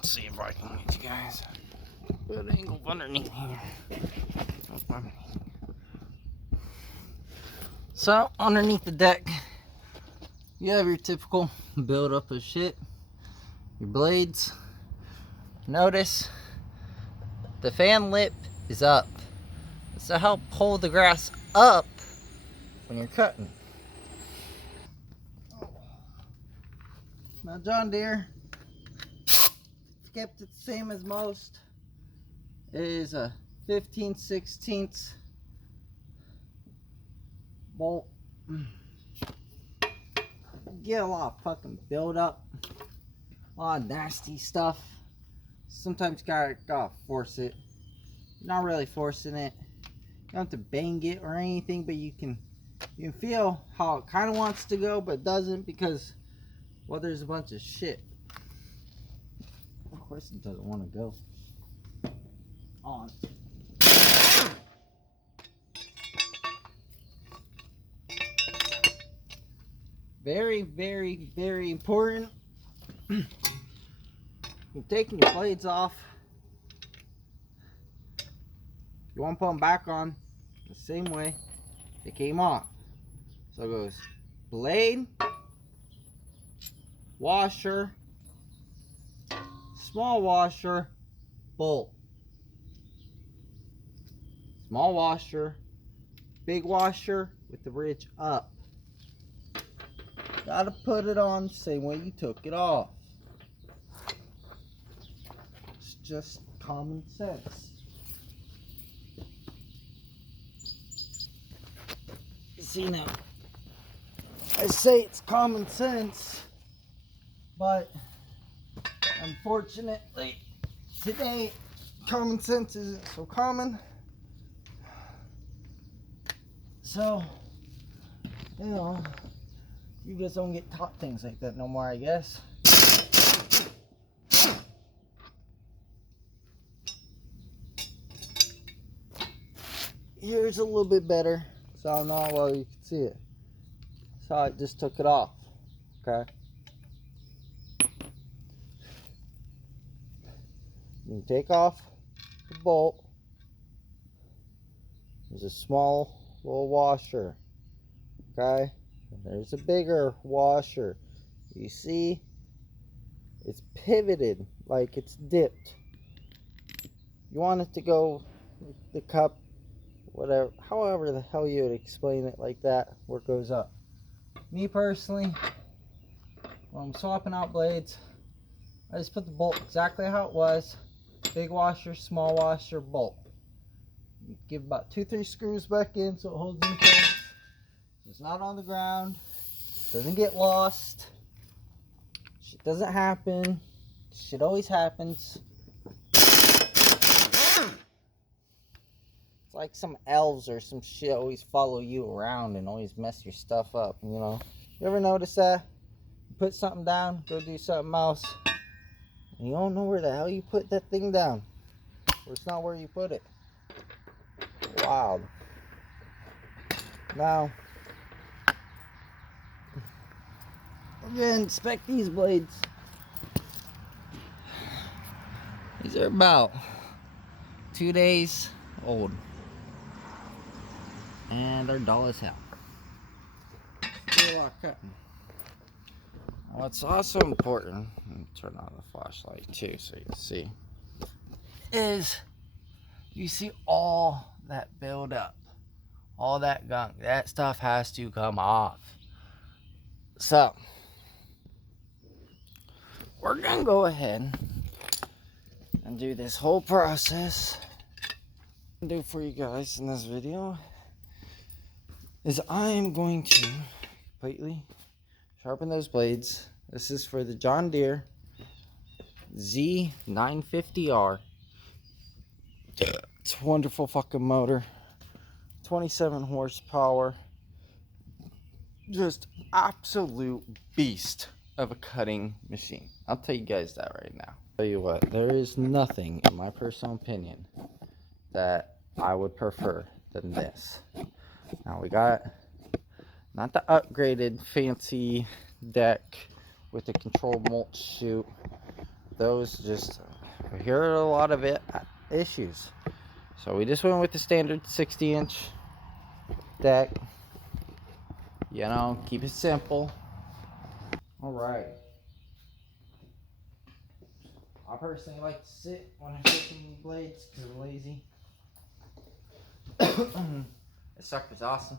Let's see if I can get you guys a good angle underneath here. So, underneath the deck, you have your typical buildup of shit. Your blades. Notice the fan lip is up. It's to help pull the grass up when you're cutting. Now John Deere kept it the same as most. It is a 15/16 bolt. Get a lot of fucking buildup, a lot of nasty stuff. Sometimes you gotta force it. You're not really forcing it. You don't have to bang it or anything, but you can feel how it kind of wants to go, but doesn't, because, well, there's a bunch of shit. Of course it doesn't want to go on. Very, very, very important. You're taking your blades off. You want to put them back on the same way they came off. So it goes blade, washer, small washer, bolt. Small washer, big washer with the ridge up. Gotta put it on the same way you took it off. It's just common sense. See, now, I say it's common sense, but unfortunately today common sense isn't so common. So, you know, you just don't get taught things like that no more, I guess. Here's a little bit better, so I don't know how well you can see it. So I just took it off, okay? You take off the bolt. There's a small little washer, okay? And there's a bigger washer. You see, it's pivoted like it's dipped. You want it to go the cup, whatever, however the hell you would explain it, like that, where it goes up. Me personally, when I'm swapping out blades, I just put the bolt exactly how it was. Big washer, small washer, bolt. Give about 2-3 screws back in so it holds in place. It's not on the ground. Doesn't get lost. Shit doesn't happen. Shit always happens. It's like some elves or some shit always follow you around and always mess your stuff up, you know? You ever notice that? You put something down, go do something else, and you don't know where the hell you put that thing down. Or it's not where you put it. Wild. Now, we're gonna inspect these blades. These are about 2 days old, and they're dull as hell. Still a lot of cutting. What's also important, let me turn on the flashlight too so you can see, is you see all that build up, all that gunk. That stuff has to come off. So we're gonna go ahead and do this whole process. What I'm gonna do for you guys in this video is I am going to completely sharpen those blades. This is for the John Deere Z950R. It's a wonderful fucking motor. 27 horsepower. Just absolute beast of a cutting machine. I'll tell you guys that right now. Tell you what, there is nothing, in my personal opinion, that I would prefer than this. Now we got not the upgraded fancy deck with the control mulch chute those just, we hear a lot of issues. So we just went with the standard 60-inch deck. You know, keep it simple. All right. I personally like to sit when I'm shaking the blades because I'm lazy. This sucker's awesome.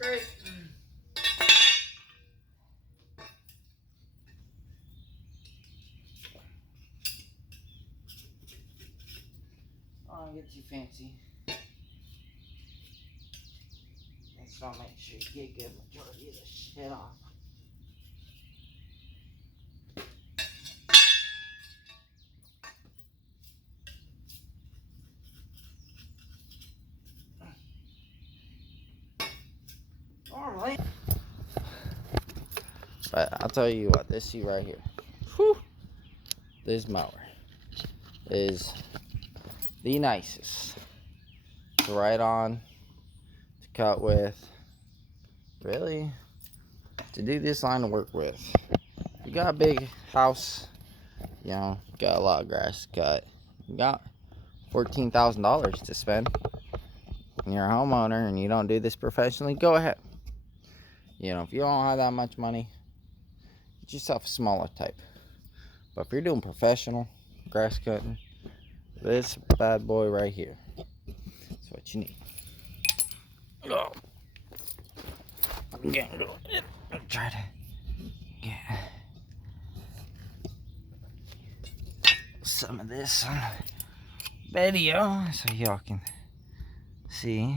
great. I don't get too fancy. So I'll make sure you get a good majority of the shit off. Alright. But I'll tell you what, this seat right here. Whew, this mower is the nicest. It's right on to cut with. Really, to do this line of work with. You got a big house, you know, got a lot of grass to cut. You got $14,000 to spend. And you're a homeowner and you don't do this professionally, go ahead. You know, if you don't have that much money, get yourself a smaller type. But if you're doing professional grass cutting, this bad boy right here is what you need. Oh. I'm getting to it. I'll try to get some of this on video so y'all can see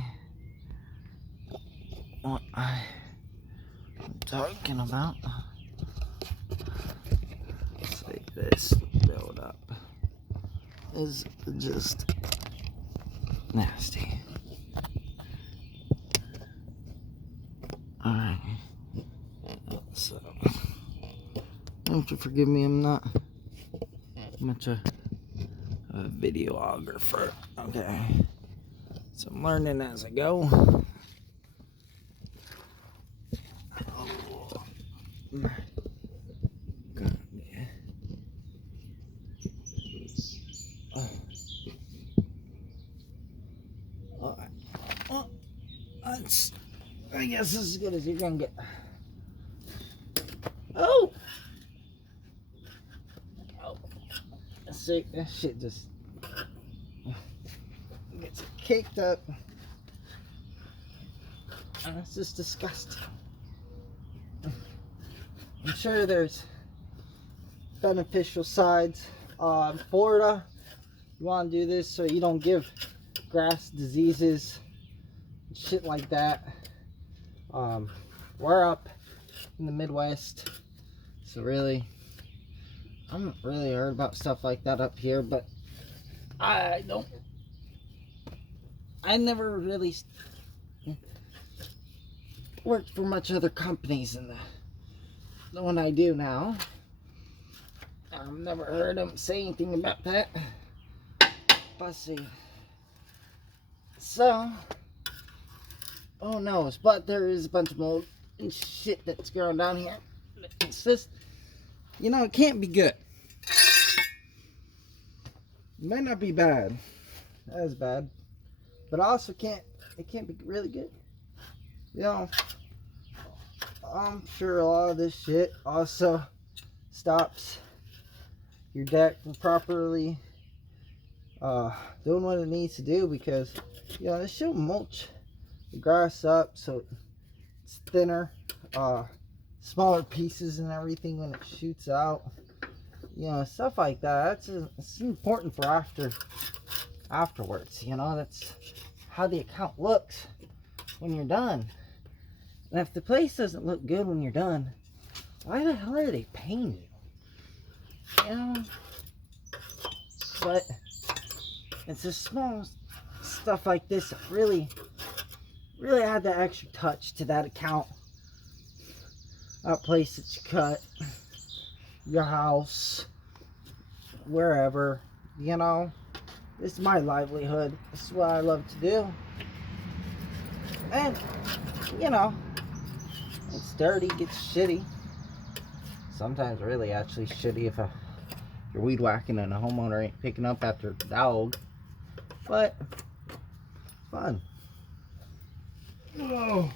what I'm talking about. See, this build up is just nasty. Alright, so don't you forgive me, I'm not much a videographer. Okay, so I'm learning as I go. I guess this is as good as you're gonna get. Oh! See, that shit just gets caked up. And it's just disgusting. I'm sure there's beneficial sides. In Florida, you want to do this so you don't give grass diseases, shit like that. We're up in the Midwest, so really, I haven't really heard about stuff like that up here, but I never really worked for much other companies than the one I do now. I've never heard them say anything about that. Let's see. So, oh no, but there is a bunch of mold and shit that's growing down here. It's just, you know, it can't be good. It might not be bad, as bad, but also it can't be really good. You know, I'm sure a lot of this shit also stops your deck from properly doing what it needs to do, because, you know, this should mulch the grass up so it's thinner, smaller pieces and everything when it shoots out. You know, stuff like that. It's important for afterwards. You know, that's how the account looks when you're done. And if the place doesn't look good when you're done, why the hell are they paying you? You know? But it's just small stuff like this that really add that extra touch to that account. That place that you cut, your house, wherever, you know. This is my livelihood. This is what I love to do. And, you know, it's dirty, gets shitty. Sometimes really actually shitty if you're weed whacking and a homeowner ain't picking up after the dog. But, fun. Oh.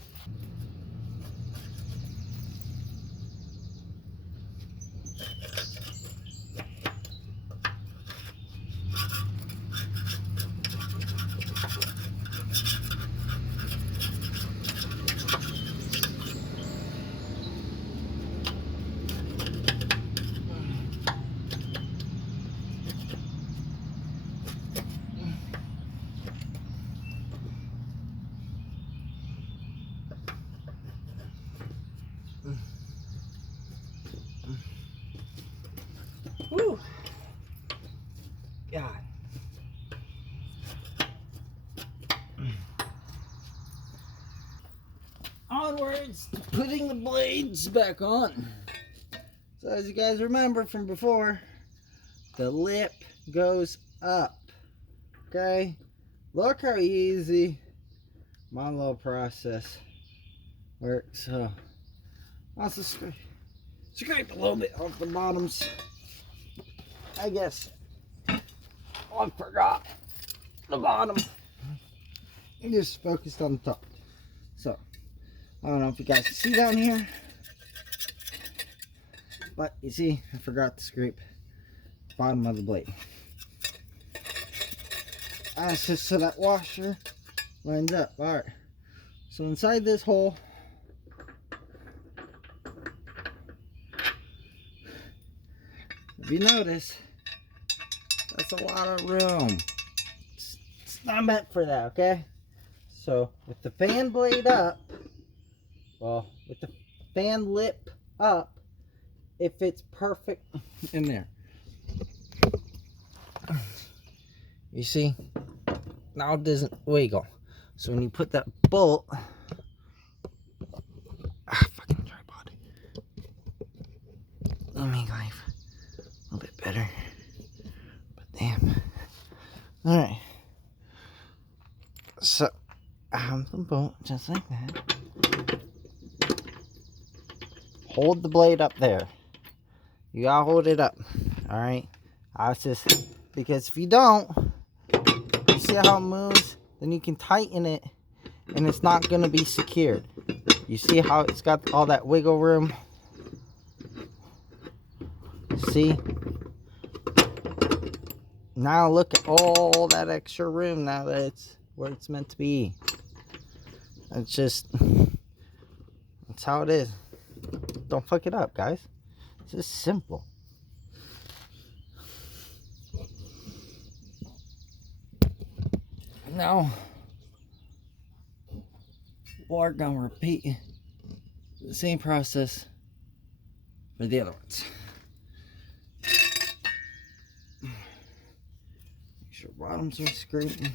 onwards to putting the blades back on. So as you guys remember from before, the lip goes up. Okay? Look how easy my little process works. So I'll just scrape a little bit off the bottoms. I guess I forgot the bottom. I just focused on the top. So I don't know if you guys can see down here, but you see, I forgot to scrape the bottom of the blade. That's just so that washer lines up. Alright, so inside this hole, if you notice, that's a lot of room. It's not meant for that, okay? So with the fan blade up, well, with the fan lip up, it fits perfect in there. You see? Now it doesn't wiggle. So when you put that bolt, fucking tripod. Let me make life a little bit better. But damn. Alright. So I have the bolt just like that. Hold the blade up there. You gotta hold it up. Alright. I was just, because if you don't, you see how it moves? Then you can tighten it and it's not going to be secured. You see how it's got all that wiggle room? See? Now look at all that extra room now that it's where it's meant to be. It's just, that's how it is. Don't fuck it up, guys. It's just simple. Now, we're going to repeat the same process for the other ones. Make sure bottoms are scraping.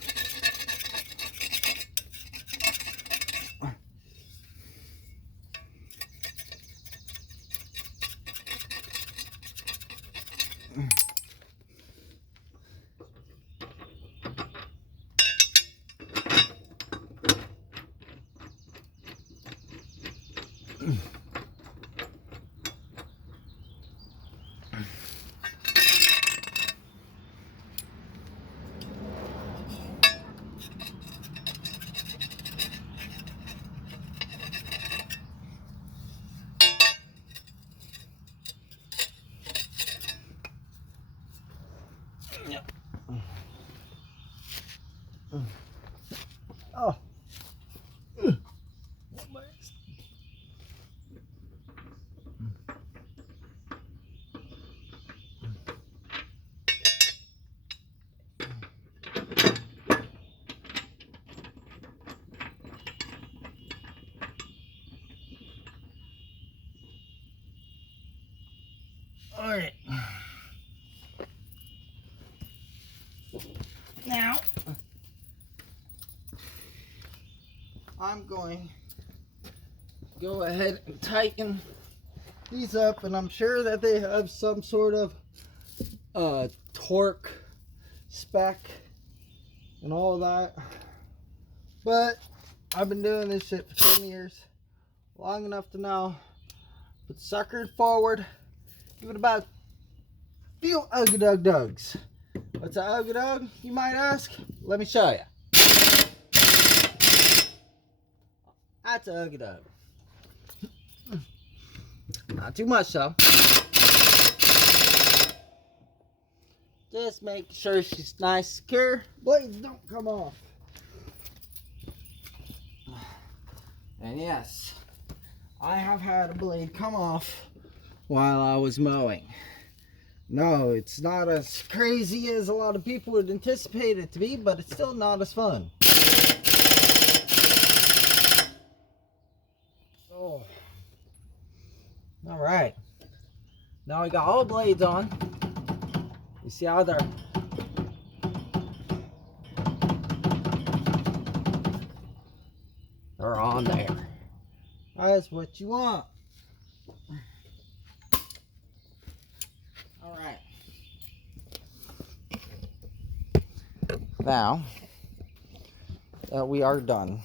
Oh. All right. Now, I'm going to go ahead and tighten these up, and I'm sure that they have some sort of torque spec and all that, but I've been doing this shit for 10 years, long enough to know, put the sucker forward, give it about a few ugga-dug-dugs. What's an ugga-dug, you might ask? Let me show you. That's an ugga-dug. Not too much though. Just make sure she's nice, secure. Blades don't come off. And yes, I have had a blade come off while I was mowing. No, it's not as crazy as a lot of people would anticipate it to be, but it's still not as fun. Oh. Alright. Now we got all blades on. You see how they're on there. That's what you want. All right. Now, we are done.